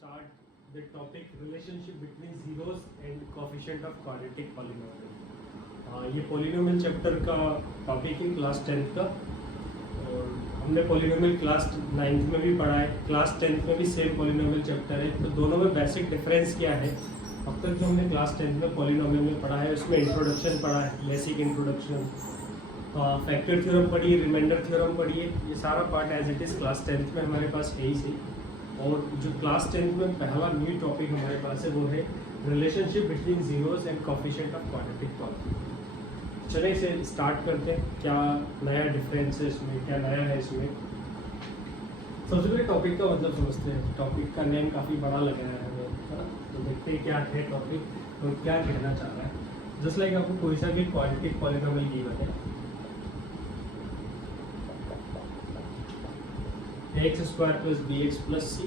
start the topic relationship between zeros and coefficient of quadratic polynomial. ये polynomial chapter का topic है class 10th का, और हमने polynomial क्लास 9th में भी पढ़ा है, क्लास 10th में भी सेम polynomial चैप्टर है. तो दोनों में बेसिक डिफरेंस क्या है? अब तक जो हमने क्लास 10th में polynomial में पढ़ा है उसमें इंट्रोडक्शन पढ़ा है, बेसिक इंट्रोडक्शन, फैक्टर थ्योरम पढ़ी, रिमाइंडर थ्योरम पढ़ी है. ये सारा part as it is class 10th में हमारे पास है ही सही. और जो क्लास 10th में पहला न्यू टॉपिक हमारे पास है वो है relationship between zeros and coefficient of quadratic polynomial. चलिए इसे स्टार्ट करते हैं. क्या नया डिफरेंस है इसमें, क्या नया है इसमें? सबसे पहले टॉपिक का मतलब समझते हैं. टॉपिक का नेम काफ़ी बड़ा लग रहा है हमें, तो देखते हैं क्या है टॉपिक और क्या कहना चाह रहा है. जस्ट लाइक आपको कोई सा भी क्वाड्रेटिक पॉलिनॉमियल गिवन है, x square plus B x plus c,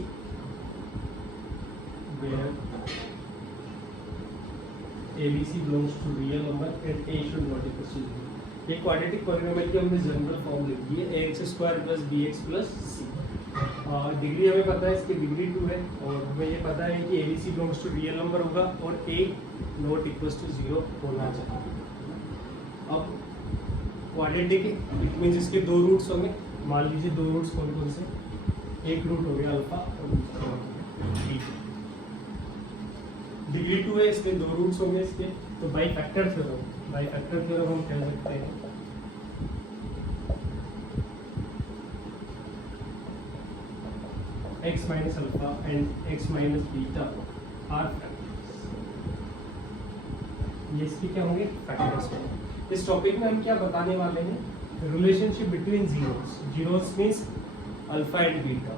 a b c belongs to real number and a should not equal to 0. ये क्वाड्रेटिक पॉलिनॉमियल की हमने जनरल फॉर्म लिखी है, x square plus B x plus C. Degree हमें पता है, इसकी degree 2 है, और हमें ये पता है कि a b c belongs to real number होगा और ए नॉट इक्वल टू 0 होना चाहिए. अब क्वाड्रेटिक इट मीन्स इसके दो रूट्स होंगे. मान लीजिए दो रूट्स कौन कौन से? एक रूट हो गया अल्फा और दूसरा बीटा. डिग्री 2 है, इसमें दो रूट्स होंगे इसके, तो बाई फैक्टर थ्योरम हम कह सकते हैं x minus alpha and x minus beta are factors. ये इसके क्या होंगे? फैक्टर्स होंगे. इस टॉपिक में हम क्या बताने वाले हैं? Relationship between zeros means alpha and beta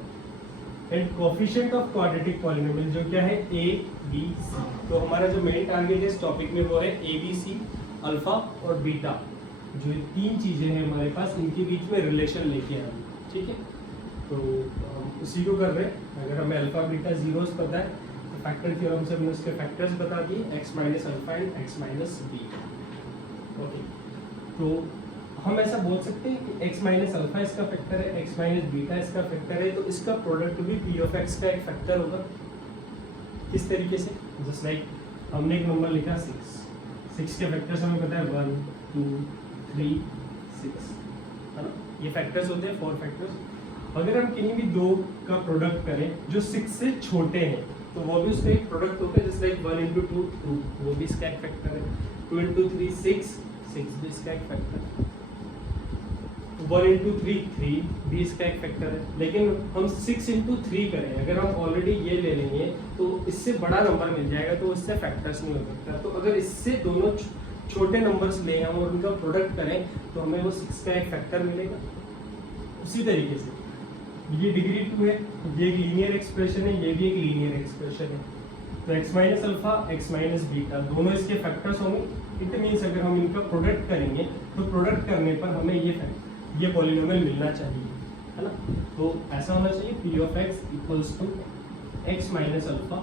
and coefficient of quadratic polynomial जो क्या है? A b c. तो हमारा जो मेन टारगेट है इस टॉपिक में वो है ए बी सी, अल्फा और बीटा. जो ये तीन चीजें हैं हमारे पास, इनके बीच में रिलेशन लेके आए. ठीक है, तो हम उसी को कर रहे हैं. अगर हमें अल्फा बीटा जीरोस पता है तो फैक्टर थ्योरम से हमने उसके फैक्टर्स बता दिए, x minus alpha and x minus beta. Okay, तो हम ऐसा बोल सकते हैं कि x माइनस अल्फा इसका फैक्टर है, x माइनस बीटा इसका फैक्टर है, तो इसका प्रोडक्ट भी p ऑफ x का एक फैक्टर होगा. किस तरीके से? जस्ट लाइक हमने एक नंबर लिखा 6 के फैक्टर्स हमें पता है 1 2 3 6, है ना? ये फैक्टर्स होते हैं 4 फैक्टर्स. अगर हम किन्हीं भी दो का प्रोडक्ट करें जो 6 से छोटे हैं तो वो भी उसका एक प्रोडक्ट होता है. जस्ट लाइक 1 इंटू 2 2, वो भी इसका एक फैक्टर है. 2 इंटू 3 6 भी इसका एक फैक्टर है. 1 इंटू 3 3 भी इसका एक फैक्टर है. लेकिन हम 6 इंटू 3 करें, अगर हम ऑलरेडी ये ले लेंगे तो इससे बड़ा नंबर मिल जाएगा, तो उससे फैक्टर्स नहीं हो सकता. तो अगर इससे दोनों छोटे नंबर्स ले हम और उनका प्रोडक्ट करें तो हमें वो 6 का एक फैक्टर मिलेगा. उसी तरीके से ये डिग्री 2 है, ये एक लीनियर एक्सप्रेशन है, ये भी एक लीनियर एक्सप्रेशन है. तो x minus alpha x minus beta दोनों इसके फैक्टर्स होंगे. इट मीन्स अगर हम इनका प्रोडक्ट करेंगे तो प्रोडक्ट करने पर हमें ये पॉलिनॉमियल मिलना चाहिए, है ना? तो ऐसा होना चाहिए p of x equals to x minus alpha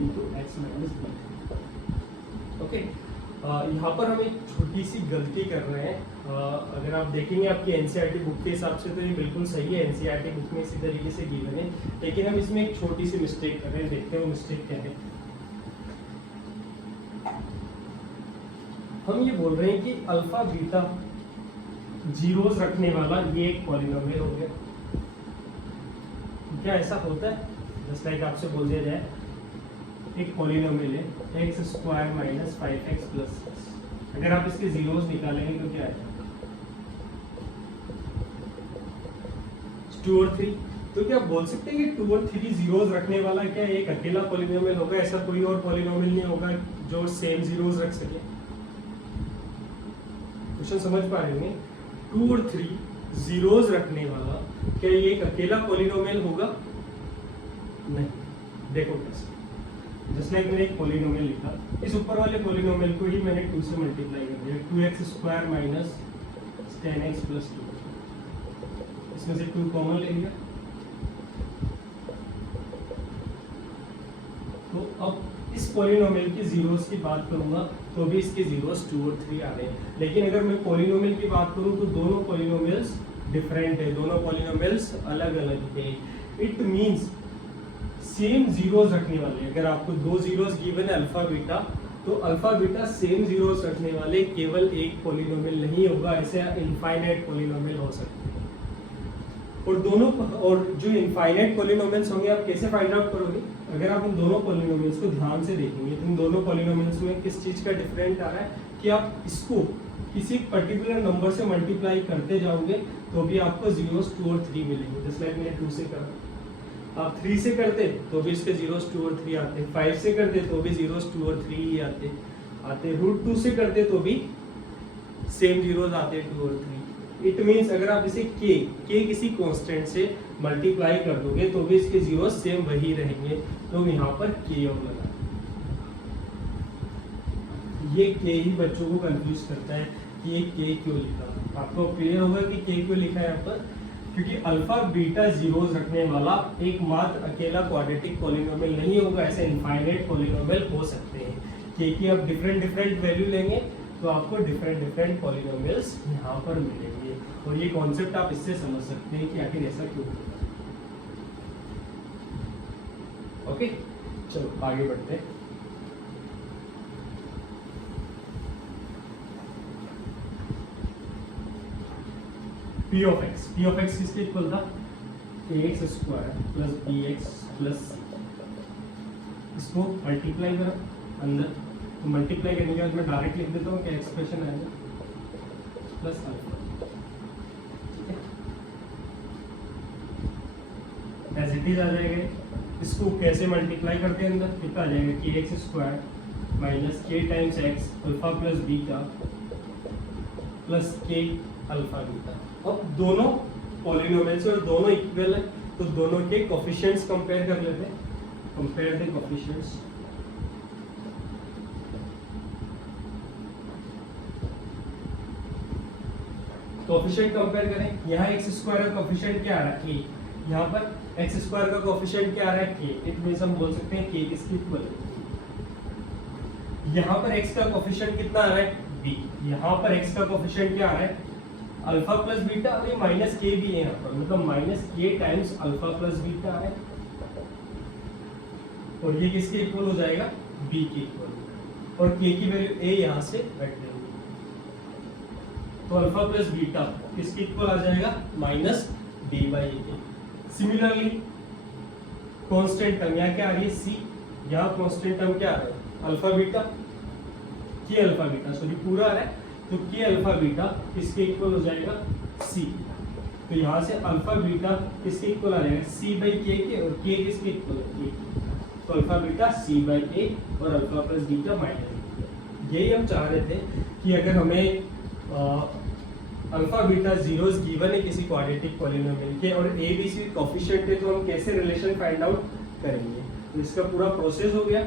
into x minus beta. Okay, यहाँ पर हम एक छोटी सी गलती कर रहे हैं. अगर आप देखेंगे आपकी एनसीईआरटी बुक के हिसाब से तो ये बिल्कुल सही है, एनसीईआरटी बुक में इसी तरीके से गिवन है, लेकिन हम इसमें एक छोटी सी मिस्टेक कर रहे हैं. देखते हैं वो मिस्टेक क्या है. हम ये बोल रहे हैं कि अल्फा बीटा जीरोस रखने वाला ये एक पॉलिनॉमियल हो गया. क्या ऐसा होता है? जस्ट लाइक आपसे बोल दिया जाए एक पॉलिनॉमियल है x square minus 5x plus 6. अगर आप इसके जीरोस निकालेंगे तो क्या आएगा? 2 और 3. तो क्या आप बोल सकते हैं कि 2 और 3 जीरोस रखने वाला क्या एक अकेला पॉलिनॉमियल होगा? ऐसा कोई और पॉलिनॉमियल नहीं होगा जो सेम जीरोस रख सके. क्वेश्चन समझ पा रहे हैं? 2 और 3 जीरोस रखने वाला क्या ये एक अकेला पॉलिनॉमियल होगा? नहीं. देखो कैसे. जस्ट लाइक मैंने एक पॉलिनॉमियल लिखा, इस ऊपर वाले पॉलिनॉमियल को ही मैंने 2 से मल्टीप्लाई कर दिया. 2x square minus 10x plus 2. इसमें से 2 कॉमन ले लिया. तो अब इस पॉलिनॉमियल की जीरोस की बात करूंगा तो भी इसके जीरोस 2 और 3 आ रहे हैं. लेकिन अगर मैं पॉलिनॉमियल की बात करूं तो दोनों पॉलिनॉमियल्स डिफरेंट है, दोनों पॉलिनॉमियल्स अलग अलग है. इट मींस सेम जीरोस रखने वाले, अगर आपको दो जीरोस गिवन है अल्फा बीटा, तो अल्फा बीटा सेम जीरोस रखने वाले केवल एक पॉलिनोमियल नहीं होगा, ऐसे इनफाइनाइट पॉलिनोमियल हो सकते हैं। और दोनों, और जो इनफाइनाइट पॉलिनोमियल्स होंगे आप कैसे फाइंड आउट करोगे? अगर आप उन दोनों पॉलिनोमियल्स को ध्यान से देखेंगे तो उन दोनों पॉलिनोमियल्स में किस चीज का डिफरेंट आ रहा है कि आप इसको किसी पर्टिकुलर नंबर से मल्टीप्लाई करते जाओगे तो भी आपको जीरोस 2 और 3 मिलेंगे। जैसे लाइक मैंने 2 से करा, आप 3 से करते तो भी इसके जीरोस 2 और 3 आते, 5 से करते तो भी जीरोस 2 और 3 ही आते, √2 से करते तो भी सेम जीरोस आते 2 और 3। इट मींस अगर आप इसे k किसी कांस्टेंट से मल्टीप्लाई कर दोगे तो भी इसके जीरोस सेम वही रहेंगे, तो यहाँ पर k और लगा। ये k ही बच्चों को कंफ्यूज करता है कि ये k क्यों लिखा। आपको क्लियर होगा कि k क्यों लिखा है यहाँ पर, क्योंकि अल्फा बीटा जीरोस रखने वाला एकमात्र अकेला क्वाड्रेटिक पॉलिनोमियल नहीं होगा, ऐसे इनफाइनाइट पॉलिनोमियल हो सकते हैं। k की आप डिफरेंट वैल्यू लेंगे तो आपको डिफरेंट पॉलिनोमियल्स यहाँ पर मिलेंगे, और ये कॉन्सेप्ट आप इससे समझ सकते हैं कि आखिर ऐसा क्यों होगा। ओके, चलो आगे बढ़ते हैं। P of x किसके इक्वल था? ax square plus bx plus c। इसको मल्टीप्लाई करो अंदर, तो मल्टीप्लाई करने के बाद मैं डायरेक्ट लिख देता हूँ क्या एक्सप्रेशन आएगा, plus alpha. As it is आ जाएगा। इसको कैसे मल्टीप्लाई करते हैं अंदर, कितना आ जाएगा कि एक्स स्क्वायर माइनस के times x alpha plus beta plus के अल्फा बीटा। अब दोनों पॉलिनोमियल्स और दोनों इक्वल है तो दोनों के कोफिशिएंट्स कंपेयर कर लेते हैं। Compare the coefficients. Coefficient compare करें, यहाँ एक्स स्क्वायर का कोफिशिएंट क्या आ रहा है? a। यहाँ पर एक्स स्क्वायर का कोफिशिएंट क्या आ रहा है? k। इट मींस हम बोल सकते हैं k किसके इक्वल है? यहाँ पर x का कोफिशिएंट कितना आ रहा है? b। यहाँ पर x का कोफिशिएंट क्या आ रहा है? अल्फा प्लस बीटा, और ये माइनस के भी है यहाँ पर, मतलब माइनस के टाइम्स अल्फा प्लस बीटा है, और ये किसके इक्वल हो जाएगा? b के इक्वल, और k की वैल्यू a यहाँ से रख देंगे तो अल्फा प्लस बीटा किसके इक्वल आ जाएगा? Minus b by a। Similarly constant term यहाँ क्या आ रही है? c। यहाँ कांस्टेंट टर्म क्या आ रहा है? अल्फा बीटा, के अल्फा बीटा, सॉरी पूरा आ रहा है, तो के अल्फा बीटा किसके इक्वल हो जाएगा? c। तो यहाँ से अल्फा बीटा किसके इक्वल आ जाएगा? c बाई के के, और k किसके इक्वल है? a। तो alpha beta c by a और अल्फा प्लस बीटा माइनस। यही हम चाह रहे थे कि अगर हमें अल्फा बीटा जीरोस गिवन है किसी क्वाड्रेटिक पॉलिनोमियल के और ए बी सी कोफिशिएंट है, तो हम कैसे रिलेशन फाइंड आउट करेंगे। तो इसका पूरा प्रोसेस हो गया।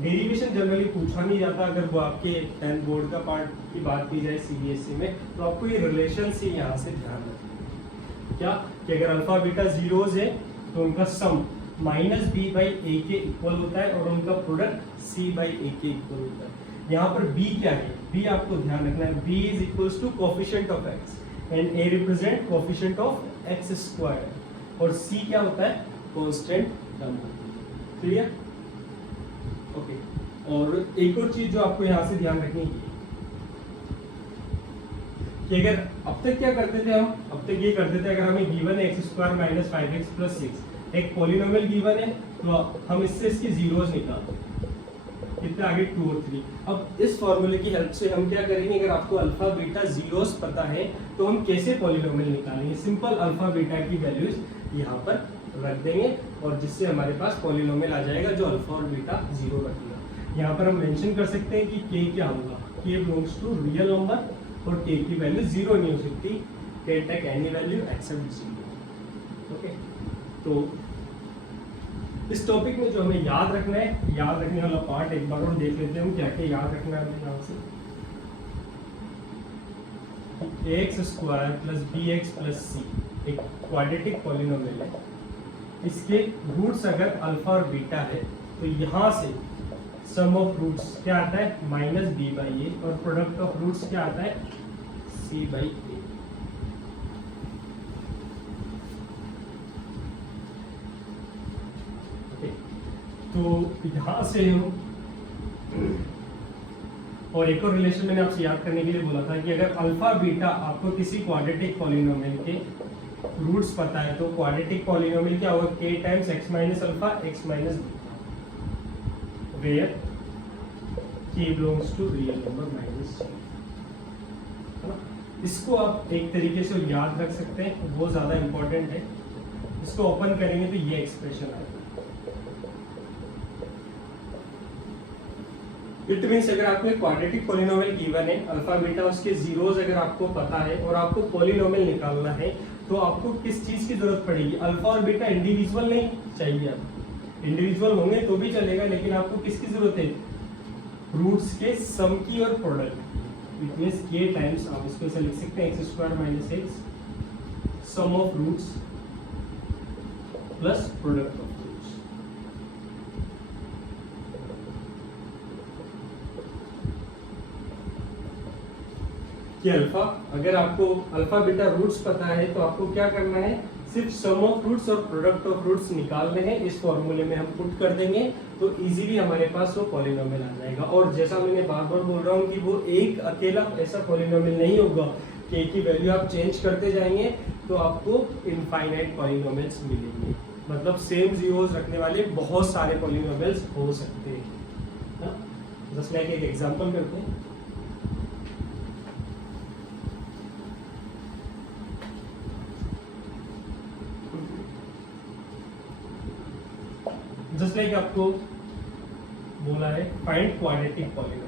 डेरिवेशन जनरली पूछा नहीं जाता, अगर वो आपके 10th बोर्ड का पार्ट की बात की जाए सीबीएसई में, तो आपको ये रिलेशन से यहाँ से ध्यान रखना क्या कि अगर अल्फा बीटा जीरोस है तो उनका सम माइनस बी बाई ए के इक्वल होता है और उनका प्रोडक्ट सी बाई ए के इक्वल होता है। यहाँ पर b क्या है? b आपको ध्यान रखना है, b is equals to coefficient of x and a represent coefficient of x square, और c क्या होता है? Constant term. क्लियर? ओके। और एक और चीज जो आपको यहाँ से ध्यान रखनी है कि अगर अब तक क्या करते थे हम, अब तक ये करते थे अगर हमें गिवन है x square minus 5x plus 6, एक पॉलिनोमियल गिवन है तो हम इससे इसके जीरोस निकालते हैं, कितने आगे 2 और 3। अब इस फॉर्मूले की हेल्प से हम क्या करेंगे, अगर आपको अल्फा बीटा जीरोस पता है तो हम कैसे पॉलिनोमियल निकालेंगे? सिंपल अल्फा बीटा की वैल्यूज यहाँ पर रख देंगे और जिससे हमारे पास पॉलिनोमियल आ जाएगा जो अल्फा और बीटा जीरो रखेगा। यहाँ पर हम मेंशन कर सकते हैं कि k क्या होगा, k belongs to real number और k की वैल्यू जीरो नहीं हो सकती, k take any value except zero. Okay, तो इस टॉपिक में जो हमें याद रखना है, याद रखने वाला पार्ट एक बार और देख लेते हैं हम क्या क्या याद रखना है हमें यहाँ से। ax square plus bx plus c एक क्वाड्रेटिक पॉलिनोमियल है, इसके रूट्स अगर अल्फा और बीटा है तो यहाँ से सम ऑफ रूट्स क्या आता है? माइनस बी बाई ए, और प्रोडक्ट ऑफ रूट्स क्या आता है? सी बाई ए। यहाँ से हम, और एक और रिलेशन मैंने आपसे याद करने के लिए बोला था कि अगर अल्फा बीटा आपको किसी क्वाड्रेटिक पॉलिनोमियल के रूट्स पता है तो क्वाड्रेटिक पॉलिनोमियल क्या होगा, k times x minus alpha x minus beta, where k belongs to real number minus, है ना। इसको आप एक तरीके से याद रख सकते हैं, वो ज्यादा इंपॉर्टेंट है। इसको ओपन करेंगे तो ये एक्सप्रेशन आएगा। इट मींस अगर आपको एक क्वाड्रेटिक पॉलिनोमियल गिवन है, अल्फा बीटा उसके जीरोस अगर आपको पता है और आपको पॉलिनोमियल निकालना है, तो आपको किस चीज की जरूरत पड़ेगी, अल्फा और बीटा इंडिविजुअल नहीं चाहिए, आप इंडिविजुअल होंगे तो भी चलेगा, लेकिन आपको किसकी जरूरत है, रूट्स के सम की और product. It means k times, आप इसको ऐसे लिख सकते हैं x square minus x sum of roots plus product of roots. कि अल्फा, अगर आपको अल्फा बीटा रूट्स पता है तो आपको क्या करना है, सिर्फ सम ऑफ रूट्स और प्रोडक्ट ऑफ रूट्स निकालने हैं। इस फॉर्मूले में हम पुट कर देंगे तो इजीली हमारे पास वो पॉलिनोमियल आ जाएगा। और जैसा मैंने बार बार बोल रहा हूँ कि वो एक अकेला ऐसा पॉलिनोमियल नहीं होगा कि एक ही वैल्यू आप चेंज करते जाएंगे तो आपको इनफाइनाइट पॉलिनोमियल्स मिलेंगे। मतलब सेम जीरोस रखने वाले बहुत सारे पॉलिनोमियल्स हो सकते हैं। जस्ट लाइक एक एग्जांपल करते हैं। जस्ट लाइक आपको बोला है फाइंड क्वाड्रेटिक पॉलिनोमियल।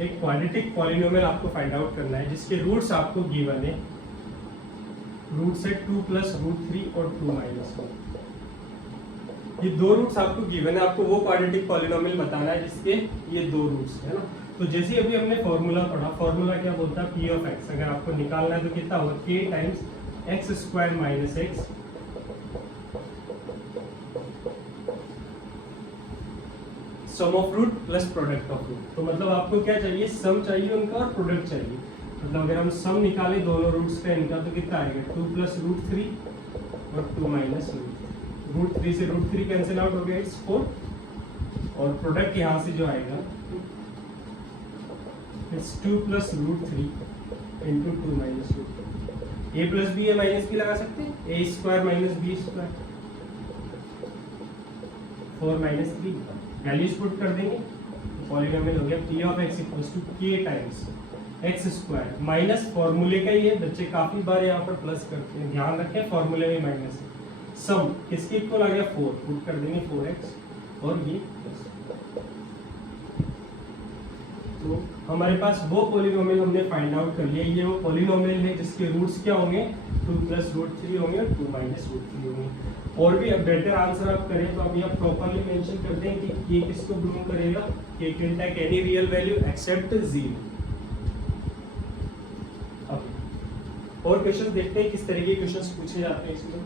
एक क्वाड्रेटिक पॉलिनोमियल आपको फाइंड आउट करना है जिसके रूट्स आपको गिवन है, रूट्स है 2 प्लस रूट 3 और 2 माइनस 1। ये दो रूट्स आपको गिवन है, आपको वो क्वाड्रेटिक पॉलिनोमियल बताना है जिसके ये दो रूट्स है ना। तो जैसे अभी हमने फॉर्मूला पढ़ा, फॉर्मूला क्या बोलता है, p ऑफ x अगर आपको निकालना है तो कितना होगा, k times x square minus x sum of root plus product of root. तो मतलब आपको क्या चाहिए, सम चाहिए उनका और प्रोडक्ट चाहिए। मतलब अगर हम सम निकालें दोनों रूट्स का इनका तो कितना आएगा, 2 प्लस रूट 3 और 2 माइनस रूट 3 से रूट 3 कैंसिल आउट हो गया, इट्स 4। और प्रोडक्ट यहाँ से जो आएगा it's 2 plus root 3 into 2 minus root. A plus B या माइनस बी लगा सकते हैं, A square minus B square, 4 minus 3 values put कर देंगे, पॉलिनोमियल हो गया p of x equals to k times x square minus फॉर्मूले का ही है, बच्चे काफी बार यहाँ पर प्लस करते हैं, ध्यान रखें फॉर्मूले में माइनस है। सम किसके इक्वल आ गया, 4 पुट कर देंगे 4x और ये प्लस। तो हमारे पास वो पॉलिनोमियल हमने फाइंड आउट कर लिया, ये वो पॉलिनोमियल है जिसके रूट्स क्या होंगे, 2 प्लस रूट 3 होंगे और 2 माइनस रूट 3 होंगे। और भी अब बेटर आंसर आप करें तो आप यहाँ प्रॉपर्ली मेंशन कर दें कि ये किसको बिलोंग करेगा, k can take any real value except 0। अब और क्वेश्चन देखते हैं किस तरह के क्वेश्चंस पूछे जाते हैं इसमें।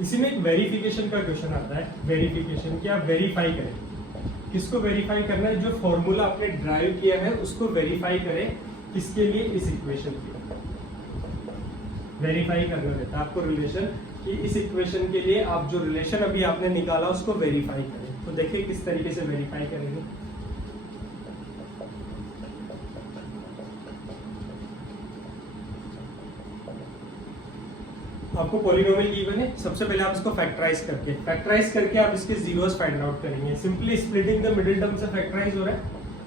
इसी में एक वेरिफिकेशन का क्वेश्चन आता है। वेरिफिकेशन क्या, वेरीफाई करें, किसको वेरीफाई करना है, जो फॉर्मूला आपने ड्राइव किया है उसको वेरीफाई करें, किसके लिए, इस इक्वेशन के वेरीफाई करना रहता है आपको रिलेशन, कि इस इक्वेशन के लिए आप जो रिलेशन अभी आपने निकाला उसको वेरीफाई करें। तो देखिए किस तरीके से वेरीफाई करेंगे। आपको पॉलिनोमियल गिवन है, सबसे पहले आप इसको फैक्टराइज करके आप इसके जीरोस फाइंड आउट करेंगे। Simply splitting the middle term से फैक्टराइज हो रहा है,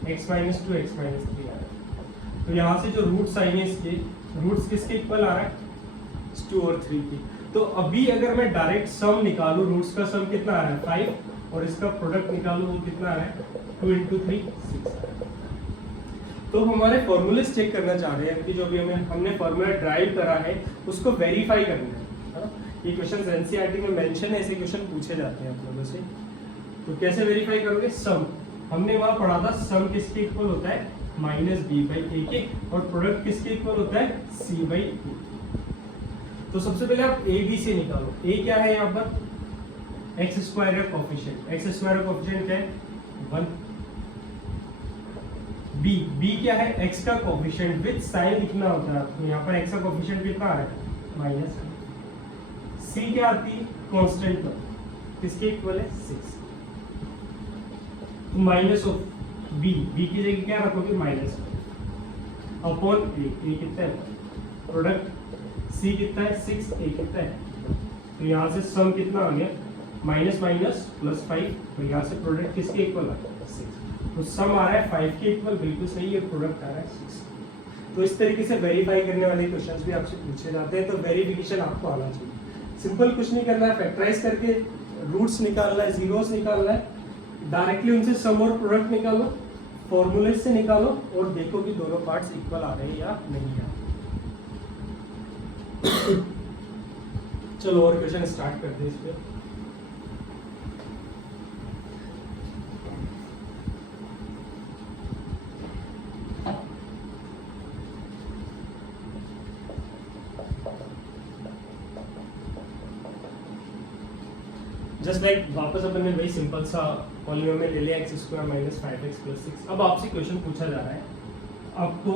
x माइनस 2 x माइनस 3 आ रहा है। तो यहाँ से जो रूट्स आएंगे इसके रूट्स किसके इक्वल आ रहा है, 2 और 3 की। तो अभी अगर मैं डायरेक्ट सम निकालूं, रूट्स का सम कितना आ रहा है 5 और इसका प्रोडक्ट निकालूं वो कितना आ रहा है 2 इंटू 3 6। तो हमारे फॉर्मूलेस चेक करना चाह रहे हैं कि जो भी हमने फॉर्मूला ड्राइव करा है उसको वेरीफाई करना है। ये क्वेश्चन एनसीईआरटी में मेंशन है, ऐसे क्वेश्चन पूछे जाते हैं आप लोगों से। तो कैसे वेरीफाई करोगे, सम हमने वहां पढ़ा था, सम किसके इक्वल होता है, माइनस बी बाई ए के, और प्रोडक्ट किसके इक्वल होता है, सी बाई ए। तो सबसे पहले आप ए बी से निकालो। ए क्या है यहाँ पर, एक्स स्क्वायर का कोफिशिएंट, एक्स स्क्वायर का कोफिशिएंट क्या है 1, बी क्या है, x का कोफिशिएंट विद साइन लिखना होता है आपको, यहाँ पर x का कोफिशिएंट कितना आ रहा है माइनस। सी क्या आती है, कांस्टेंट टर्म, किसके इक्वल है 6, तो माइनस ऑफ बी की जगह क्या रखोगे माइनस अपॉन ए कितना है प्रोडक्ट, सी कितना है 6, ए कितना है, तो यहाँ से सम कितना आ गया माइनस माइनस प्लस 5, तो यहाँ से प्रोडक्ट किसके इक्वल आ गया 6, तो सम आ रहा है 5 के इक्वल, बिल्कुल सही है, प्रोडक्ट आ रहा है 6। तो इस तरीके से वेरीफाई करने वाले क्वेश्चंस भी आपसे पूछे जाते हैं, तो वेरिफिकेशन आपको आना चाहिए। सिंपल कुछ नहीं करना है, फैक्टराइज करके रूट्स निकालना है, जीरोस निकालना है, डायरेक्टली उनसे सम और प्रोडक्ट निकालो, फॉर्मूले से निकालो और देखो कि दोनों पार्ट्स इक्वल आ रहे हैं या नहीं आ रहे। चलो और क्वेश्चन स्टार्ट करते हैं इस पे। जस्ट लाइक वापस अपन ने वही सिंपल सा पॉलिनोमियल ले लिया x square minus 5x plus 6। अब आपसे क्वेश्चन पूछा जा रहा है, आपको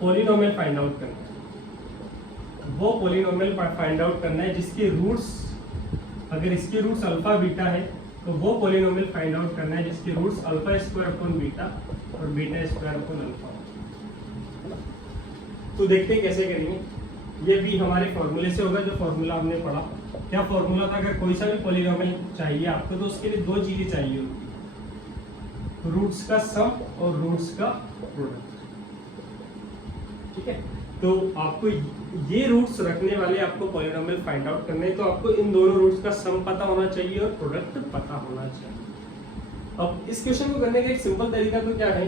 पॉलिनोमियल फाइंड आउट करना है। वो पॉलिनोमियल फाइंड आउट करना है जिसके रूट्स, अगर इसके रूट्स अल्फा बीटा है तो वो पॉलिनोमियल फाइंड आउट करना है जिसके roots alpha square upon beta और बीटा स्क्वायर अपॉन अल्फा। तो देखते हैं कैसे करेंगे। ये भी हमारे फॉर्मूले से होगा, जो फॉर्मूला हमने पढ़ा। क्या फॉर्मूला था, अगर कोई सा भी पॉलिनोमियल चाहिए आपको तो उसके लिए दो चीजें चाहिए होगी, रूट्स का सम और रूट्स का प्रोडक्ट। ठीक है, तो आपको ये रूट्स रखने वाले आपको पॉलिनोमियल फाइंड आउट करने हैं, तो आपको इन दोनों रूट्स का सम पता होना चाहिए और प्रोडक्ट पता होना चाहिए। अब इस क्वेश्चन को करने का एक सिंपल तरीका तो क्या है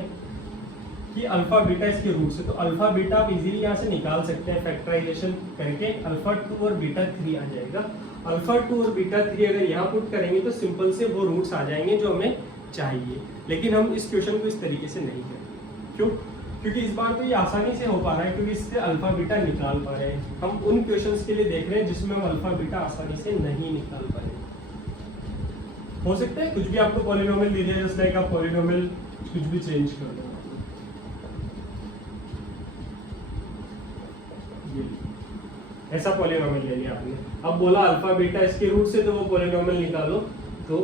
कि अल्फा बीटा इसके रूट्स है, तो अल्फा बीटा आप इजीली यहाँ से निकाल सकते हैं फैक्टराइजेशन करके, अल्फा 2 और बीटा 3 आ जाएगा। अल्फा 2 और बीटा 3 अगर यहाँ पुट करेंगे तो सिंपल से वो रूट्स आ जाएंगे जो हमें चाहिए। लेकिन हम इस क्वेश्चन को इस तरीके से नहीं करेंगे, क्यों? क्योंकि इस बार तो ये आसानी से हो पा रहा है, क्योंकि इससे अल्फा बीटा निकाल पा रहे हैं। हम उन क्वेश्चंस के लिए देख रहे हैं जिसमें हम अल्फा बीटा आसानी से नहीं निकाल पाए। हो सकता है कुछ भी आपको पॉलिनोमियल दे दिया, जस्ट लाइक आप पॉलिनोमियल कुछ भी चेंज कर दो, ऐसा पॉलिनोमियल ले लिया आपने। अब बोला अल्फा बीटा इसके रूट से, तो वो पॉलिनोमियल निकालो तो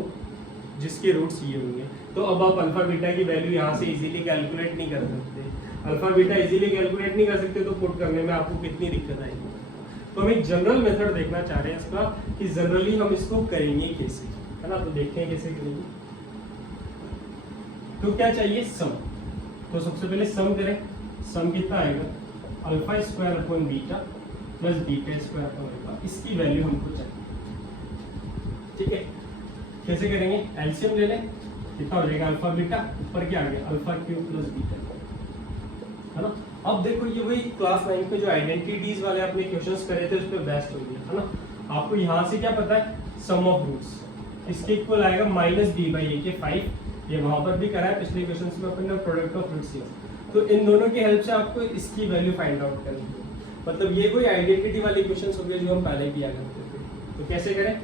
जिसके रूट्स ये होंगे। तो अब आप अल्फा बीटा की वैल्यू यहाँ से इजीली कैलकुलेट नहीं कर सकते। अल्फा बीटा इजीली कैलकुलेट नहीं कर सकते तो पुट करने में आपको कितनी दिक्कत आएगी। तो हम एक जनरल मेथड देखना चाह रहे हैं इसका, कि जनरली हम इसको करेंगे कैसे, है ना। तो देखते हैं कैसे करेंगे। तो क्या चाहिए, सम। तो सबसे पहले सम करें। सम कितना आएगा, alpha square upon beta plus beta square upon alpha, इसकी वैल्यू हमको चाहिए। ठीक है, कैसे करेंगे, एलसीएम ले लें, कितना हो जाएगा अल्फा बीटा, ऊपर क्या आ गया अल्फा क्यूब प्लस बीटा, है ना। अब देखो ये वही क्लास 9 में जो आइडेंटिटीज वाले अपने क्वेश्चंस करे थे उस पर बेस्ट हो गया, है ना। आपको यहाँ से क्या पता है, सम ऑफ रूट्स इसके इक्वल आएगा माइनस बी बाई ए के 5। ये वहां पर भी करा है पिछले क्वेश्चंस में अपन ने, प्रोडक्ट ऑफ रूट्स किया। तो इन दोनों की हेल्प से आपको इसकी वैल्यू फाइंड आउट करनी है। मतलब ये कोई आइडेंटिटी वाले क्वेश्चंस हो गए जो हम पहले किया करते थे। तो कैसे करें,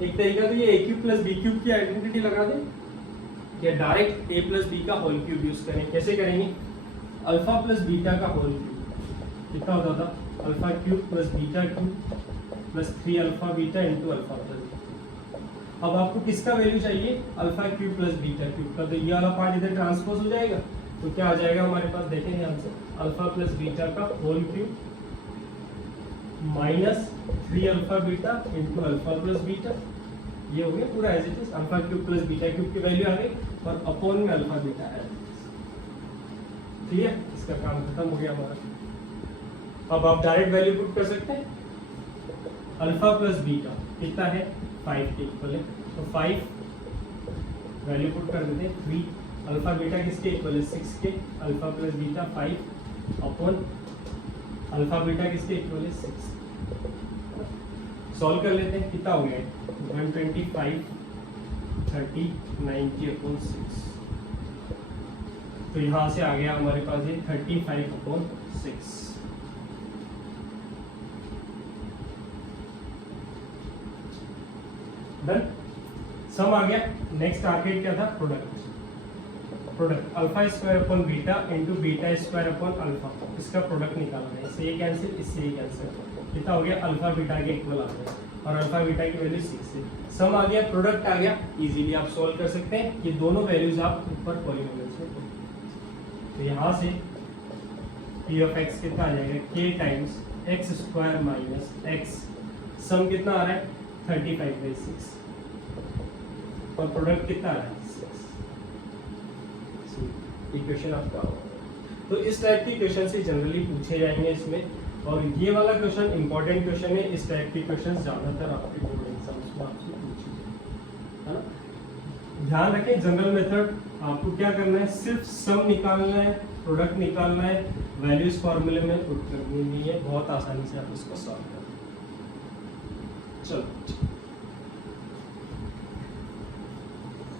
एक तरीका तो ये ए क्यूब प्लस बी क्यूब की आइडेंटिटी लगा दें, या डायरेक्ट ए प्लस बी का होल क्यूब यूज करें। कैसे करेंगे, अल्फा प्लस बीटा का होल क्यूब कितना होता था, alpha cube plus beta cube plus 3 alpha beta into alpha plus beta. अब आपको किसका वैल्यू चाहिए, alpha cube plus beta cube का। तो ये वाला पार्ट इधर ट्रांसपोज हो जाएगा, तो क्या आ जाएगा हमारे पास, देखें ध्यान से, अल्फा प्लस बीटा का whole cube minus 3 alpha beta into alpha plus beta. ये हो गया पूरा as it is, alpha cube plus beta cube की वैल्यू आ गई और अपॉन में अल्फा बीटा है। ठीक है, इसका काम खत्म हो गया हमारा। अब आप डायरेक्ट वैल्यू पुट कर सकते हैं, अल्फा प्लस बीटा कितना है 5 के इक्वल है, तो 5 वैल्यू पुट कर देते हैं 3, अल्फा बीटा किसके इक्वल है 6 के, alpha plus beta 5 upon alpha beta किसके इक्वल है 6। सॉल्व कर लेते हैं, कितना हो गया 125 30 90 अपॉन 6। तो यहां से आ गया हमारे पास ये 35 अपॉन 6। डन, सम आ गया। नेक्स्ट टारगेट क्या था, product. Product alpha square upon beta into beta square upon alpha, इसका प्रोडक्ट निकालना है। इससे ये कैंसिल, इससे ये कैंसिल, कितना हो गया, अल्फा बीटा के इक्वल आ गया और अल्फा बीटा की वैल्यू 6 है। सम आ गया, प्रोडक्ट आ गया, इजीली आप सॉल्व कर सकते हैं। ये दोनों वैल्यूज आप ऊपर पॉलिनोमियल से, तो यहाँ से p ऑफ x कितना आ जाएगा, k times X square minus X, sum कितना आ रहा है 35/6 और प्रोडक्ट कितना आ रहा है 6। इक्वेशन आपका होगा। तो इस टाइप की क्वेश्चन से जनरली पूछे जाएंगे इसमें, और ये वाला क्वेश्चन इंपॉर्टेंट क्वेश्चन है। इस टाइप के क्वेश्चन ज्यादातर आपके बोर्ड एग्जाम्स में आपसे पूछे जाएंगे, है ना। ध्यान रखें, जनरल मेथड आपको क्या करना है, सिर्फ सम निकालना है, प्रोडक्ट निकालना है, वैल्यूज फॉर्मूले में पुट करनी नहीं है, बहुत आसानी से आप इसको सॉल्व कर। चलो।